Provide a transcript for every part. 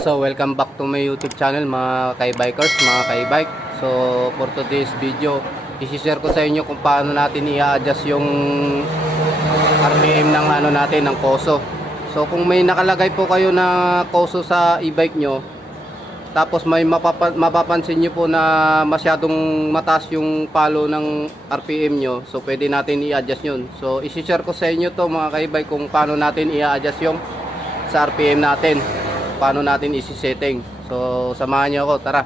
So welcome back to my YouTube channel mga ka-bikers, mga ka-bike. So for today's video, i-share ko sa inyo kung paano natin i-adjust yung RPM ng natin ng Koso. So kung may nakalagay po kayo na Koso sa e-bike nyo, tapos may mapapansin nyo po na masyadong mataas yung palo ng RPM nyo, so pwede natin i-adjust yun. So i-share ko sa inyo to mga ka-bike kung paano natin i-adjust yung sa RPM natin, paano natin isi-setting. So samahan niyo ako, tara.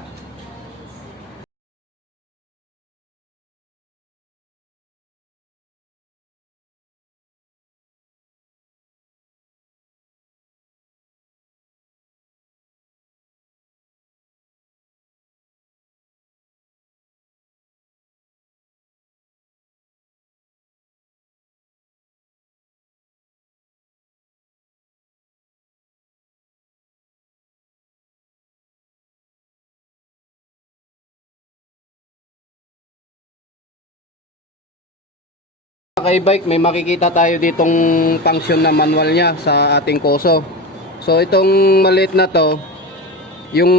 Ka-bike, may makikita tayo ditong function na manual niya sa ating Koso. So itong maliit na to, yung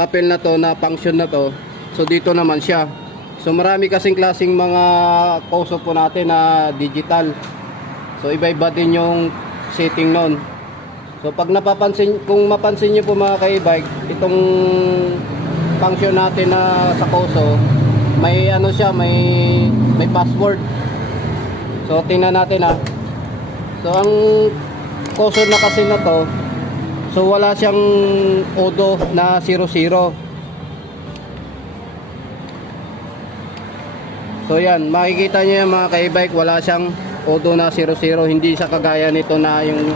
papel na to na function na to, so dito naman siya. So marami kasing klaseng mga Koso po natin na digital. So iba-iba din yung setting nun. So pag napapansin, kung mapansin niyo po mga ka-bike, itong function natin na sa Koso, may siya, may password. So tingnan natin So ang Koso na kasi na to, so wala siyang odo na 00. So yan, makikita niyo yung mga ka-bike, wala siyang odo na 00. Hindi sa kagaya nito na yung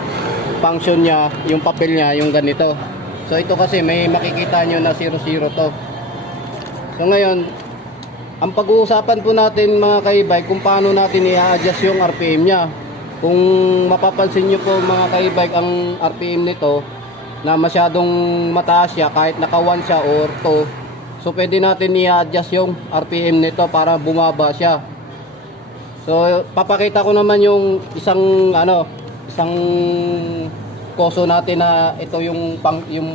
function niya, yung papel niya, yung ganito. So ito kasi may makikita niyo na 00 to. So ngayon, ang pag-uusapan po natin mga ka-bike kung paano natin i-adjust yung RPM niya. Kung mapapansin nyo po mga ka-bike, ang RPM nito na masyadong mataas siya, kahit naka 1 siya or 2, so pwede natin i-adjust yung RPM nito para bumaba siya. So papakita ko naman yung isang Koso natin na ito yung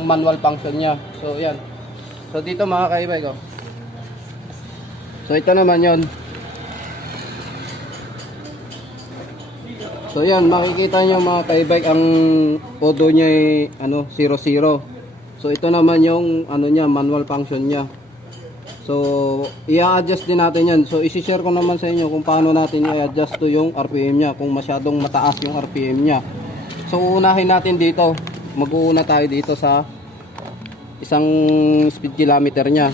manual function niya. So yan. So dito mga ka-bike, so ito naman yon. So yan, makikita nyo mga ka-bike, ang odo niya ay 00. So ito naman yung niya, manual function niya. So i-adjust din natin yan. So i-share ko naman sa inyo kung paano natin i-adjust to yung RPM niya kung masyadong mataas yung RPM niya. So unahin natin dito. Mag-uuna tayo dito sa isang speed kilometer niya.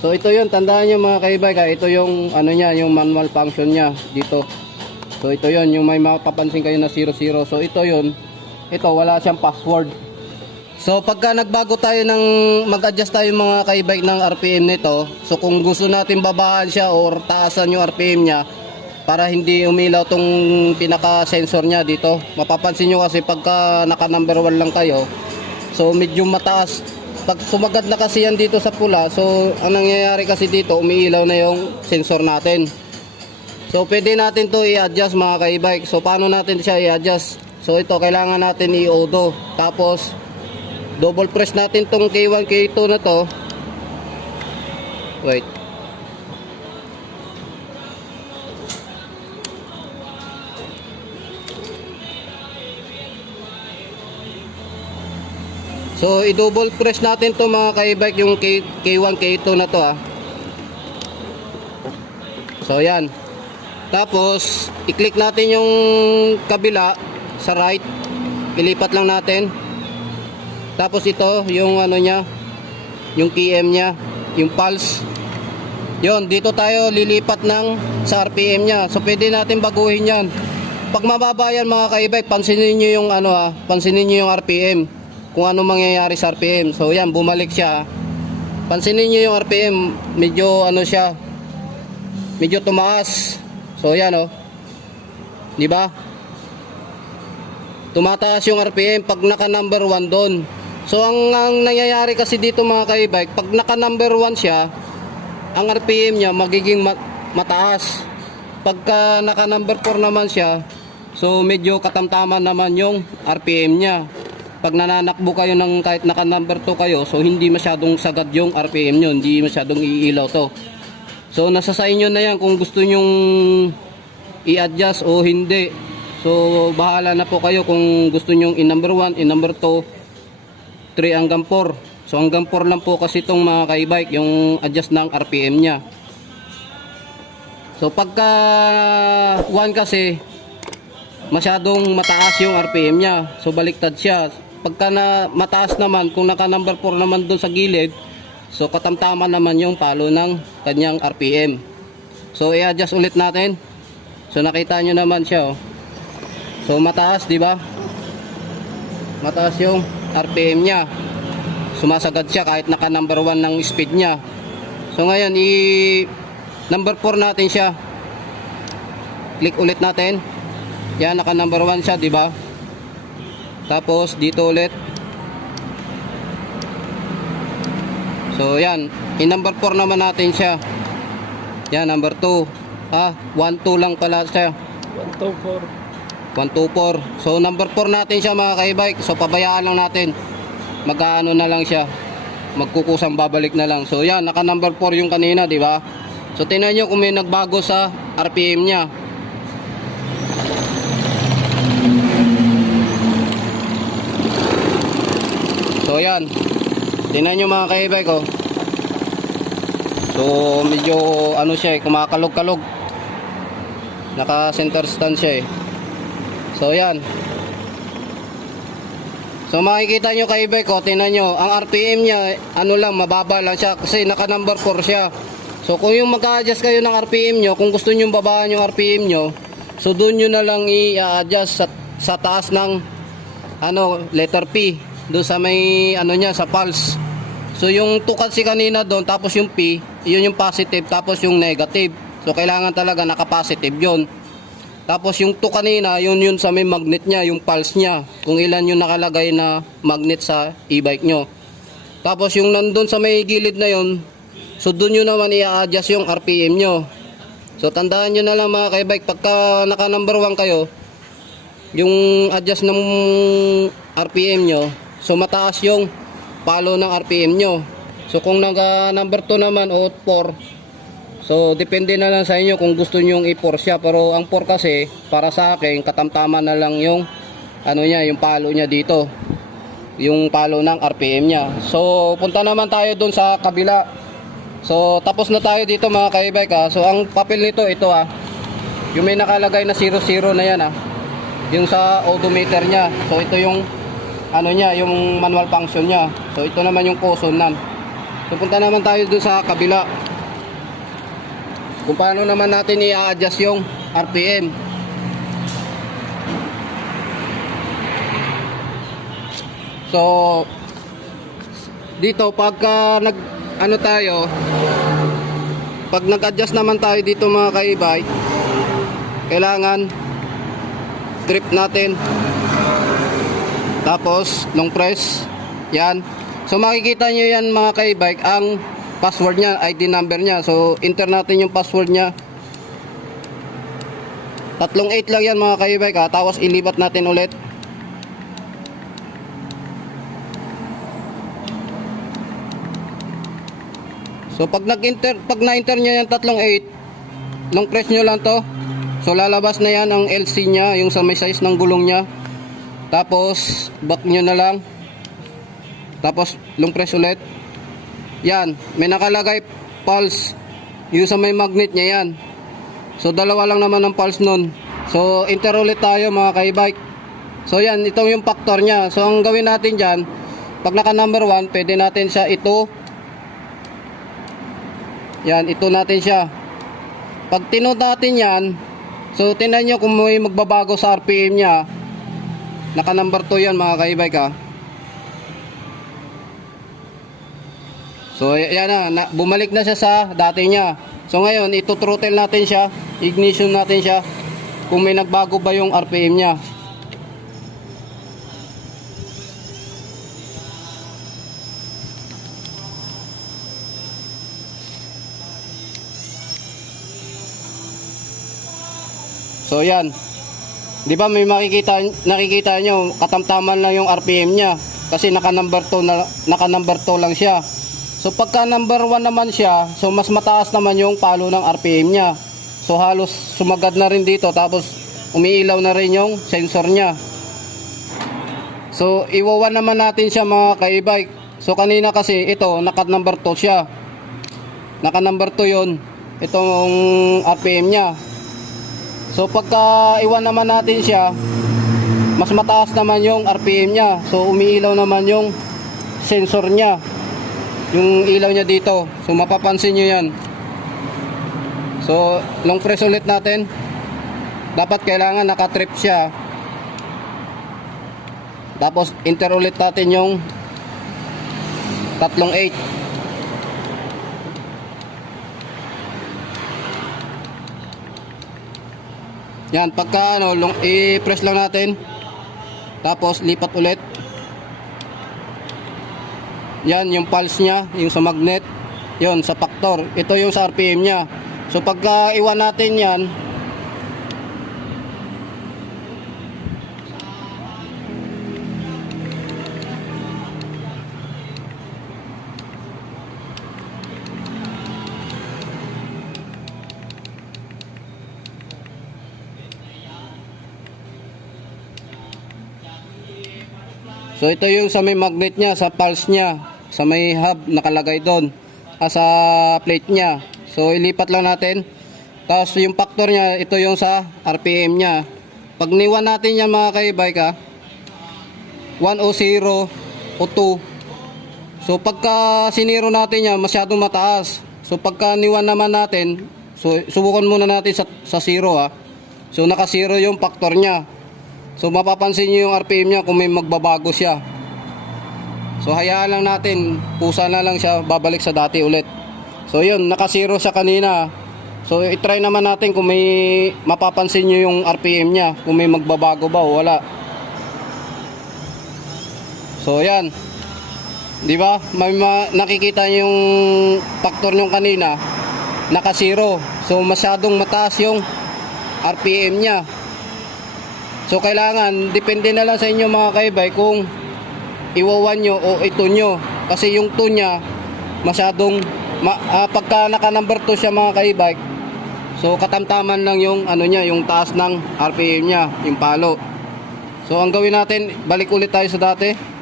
So ito yun, tandaan nyo mga ka-bike, ito yung niya, yung manual function niya dito. So ito yun, yung may mapapansin kayo na 00. So ito yun, ito wala siyang password. So pagka nagbago tayo ng mag-adjust tayo mga ka-bike ng RPM nito, so kung gusto natin babaan siya or taasan yung RPM niya para hindi umilaw tong pinaka sensor niya dito. Mapapansin nyo kasi pagka naka number 1 lang kayo, so medyo mataas. Pag sumagat na kasi yan dito sa pula, so ang nangyayari kasi dito, umiilaw na yung sensor natin. So pwede natin to i-adjust mga ka-bike. So paano natin siya i-adjust? So ito, kailangan natin i-odo. Tapos double press natin tong K1, K2 na to. Wait. So i-double press natin to mga ka-bike, yung K1, K2 na to So yan. Tapos i-click natin yung kabila sa right. Ilipat lang natin. Tapos ito yung niya, yung PM niya, yung pulse. Yon, dito tayo lilipat ng sa RPM niya. So pwede natin baguhin yan. Pag mababa yan mga ka-bike, pansinin niyo yung pansinin niyo yung RPM. Kung ano mangyayari sa RPM. So yan, bumalik siya. Pansinin niyo yung RPM, medyo siya, medyo tumaas. So yan di ba? Tumataas yung RPM pag naka number 1 doon. So ang nangyayari kasi dito mga ka-bike, pag naka number 1 siya, ang RPM niya magiging mataas. Pagka naka number 4 naman siya, so medyo katamtaman naman yung RPM niya. pag nananakbo kayo ng kahit naka number 2 kayo, so hindi masyadong sagad yung RPM nyo, hindi masyadong iilaw to. So nasa sa inyo na yan kung gusto nyong i-adjust o hindi. So bahala na po kayo kung gusto nyong i-number 1, i-number 2, 3 hanggang 4. So hanggang 4 lang po kasi itong mga ka-e-bike, yung adjust ng RPM nya. So pagka 1 kasi masyadong mataas yung RPM nya, so baliktad siya. Pagka na mataas naman, kung naka number 4 naman doon sa gilid, so katamtaman naman yung palo ng kanyang RPM. So i-adjust ulit natin. So nakita nyo naman siya, oh. So mataas, di ba? Mataas yung RPM nya. Sumasagad siya kahit naka number 1 ng speed nya. So ngayon number 4 natin siya. Click ulit natin. Yan, naka number 1 siya, di ba? Tapos dito ulit. So yan, i-number 4 naman natin siya. Yan, number 2. 1, 2 lang pala siya. 1, 2, 4. 1, 2, 4. So number 4 natin siya mga ka-e-bike. So pabayaan lang natin. Magkaano na lang siya. Magkukusang babalik na lang. So yan, naka number 4 yung kanina, di ba? So tingnan nyo kung may nagbago sa RPM nya. So yan, tingnan nyo mga ka-e-bike, oh. So medyo ano siya, kumakalog-kalog. Naka center stand siya, eh. So yan. So makikita nyo ka-e-bike, oh, tingnan nyo, ang RPM nya ano lang, mababa lang siya kasi naka number 4 siya. So kung yung mag-a-adjust kayo ng RPM nyo, kung gusto nyo babaan yung RPM nyo, so doon nyo na lang i-adjust sa taas ng letter P. Doon sa may niya, sa pulse. So yung 2 kasi kanina doon, tapos yung P, yun yung positive, tapos yung negative. So kailangan talaga naka-positive yun. Tapos yung 2 kanina, yun sa may magnet nya, yung pulse nya. Kung ilan yung nakalagay na magnet sa e-bike nyo. Tapos yung nandun sa may gilid na yun, so doon nyo naman i-adjust yung RPM nyo. So tandaan nyo na lang mga ka-e-bike, pagka naka number 1 kayo, yung adjust ng RPM nyo, so mataas yung palo ng RPM nyo. So kung naka number 2 naman o 4, so depende na lang sa inyo kung gusto nyo yung i-4 siya. Pero ang 4 kasi, para sa akin, katamtaman na lang yung yung palo nya dito, yung palo ng RPM nya. So punta naman tayo dun sa kabila. So tapos na tayo dito mga ka-e-bike, ha. So ang papel nito, ito, yung may nakalagay na 00 na yan, yung sa odometer nya. So ito yung yung manual function nya. So ito naman yung consonant. So punta naman tayo dun sa kabila, kung paano naman natin i-adjust yung RPM. So dito pagka pag nag-adjust naman tayo dito mga ka-e-bike, kailangan trip natin, tapos long press yan. So makikita nyo yan mga ka-e-bike, ang password nya, ID number nya. So enter natin yung password nya. 38 lang yan mga ka-e-bike, tapos ilipat natin ulit. So pag na-enter nya yan 38, long press nyo lang to. So lalabas na yan ang LC nya, yung sa may size ng gulong nya. Tapos back nyo na lang, tapos long press ulit. Yan, may nakalagay pulse, yung sa may magnet nya yan. So dalawa lang naman ang pulse nun. So enter ulit tayo mga ka-e-bike. So yan, itong yung factor nya. So ang gawin natin dyan, pag naka number 1, pwede natin siya ito. Yan, ito natin siya. Pag tinod natin yan, so tingnan nyo kung may magbabago sa RPM nya. Naka number 2 yan mga ka-e-bike, So yan na, bumalik na siya sa dati nya. So ngayon ito-throttle natin siya, ignition natin siya, kung may nagbago ba yung RPM nya. So yan. Di ba may nakikita nyo, katamtaman lang yung RPM niya. Kasi naka number 2 lang siya. So pagka number 1 naman siya, so mas mataas naman yung palo ng RPM niya. So halos sumagad na rin dito, tapos umiilaw na rin yung sensor niya. So iwawan naman natin siya mga ka-e-bike. So kanina kasi ito, naka number 2 siya. Naka number 2 yun, itong RPM niya. So pagka iwan naman natin siya, mas mataas naman yung RPM niya. So umiilaw naman yung sensor niya, yung ilaw niya dito. So mapapansin nyo yan. So long press ulit natin. Dapat kailangan naka-trip siya. Tapos enter ulit natin yung 3/8. Yan, pagka i-press lang natin. Tapos lipat ulit. Yan yung pulse niya, yung sa magnet. Yon sa factor. Ito yung sa RPM niya. So pagka iwan natin yan, so ito yung sa may magnet niya, sa pulse niya, sa may hub nakalagay doon, sa plate niya. So ilipat lang natin. Tapos yung factor niya, ito yung sa RPM niya. Pag niwan natin yan mga ka-e-bike 1 o 0 o 2. So pagka siniro natin yan, masyadong mataas. So pagka niwan naman natin, so subukan muna natin sa 0 So naka 0 yung factor niya. So mapapansin nyo yung RPM niya kung may magbabago siya. So hayaan lang natin, pusa na lang siya, babalik sa dati ulit. So yun, naka 0 siya kanina. So i-try naman natin kung may mapapansin nyo yung RPM niya, kung may magbabago ba o wala. So yan, di ba? May nakikita nyo yung factor nyo kanina, naka 0. So masyadong mataas yung RPM niya. So kailangan, depende na lang sa inyo mga ka-e-bike kung iwawan nyo o ito nyo. Kasi yung 2 niya, masyadong, pagka naka number 2 siya mga ka-e-bike, so katamtaman lang yung ano niya, yung taas ng RPM niya, yung palo. So ang gawin natin, balik ulit tayo sa dati.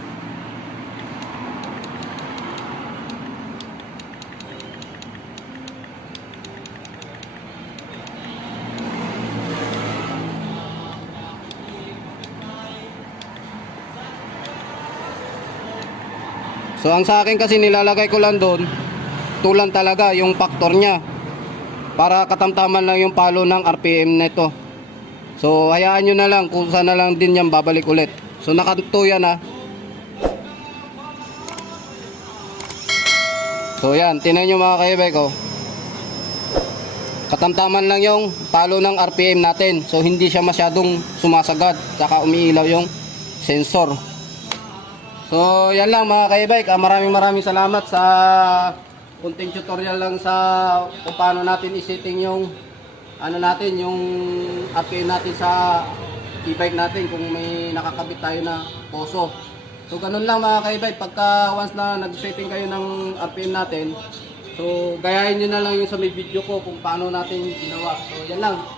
So ang sa akin kasi nilalagay ko lang doon, tulan talaga yung factor niya, para katamtaman lang yung palo ng RPM nito. So hayaan nyo na lang, kung saan na lang din yan babalik ulit. So naka-2 yan So yan, tinan nyo mga ka-e-bike katamtaman lang yung palo ng RPM natin. So hindi siya masyadong sumasagad, saka umiilaw yung sensor. So yan lang mga ka-e-bike, maraming salamat sa kunting tutorial lang sa kung paano natin i-setting yung ano natin, yung RPM natin sa e-bike natin kung may nakakabit tayo na poso. So ganun lang mga ka-e-bike, pagka once na nag-setting kayo ng RPM natin, so gayahin nyo na lang yung sa may video ko kung paano natin ginawa. So yan lang.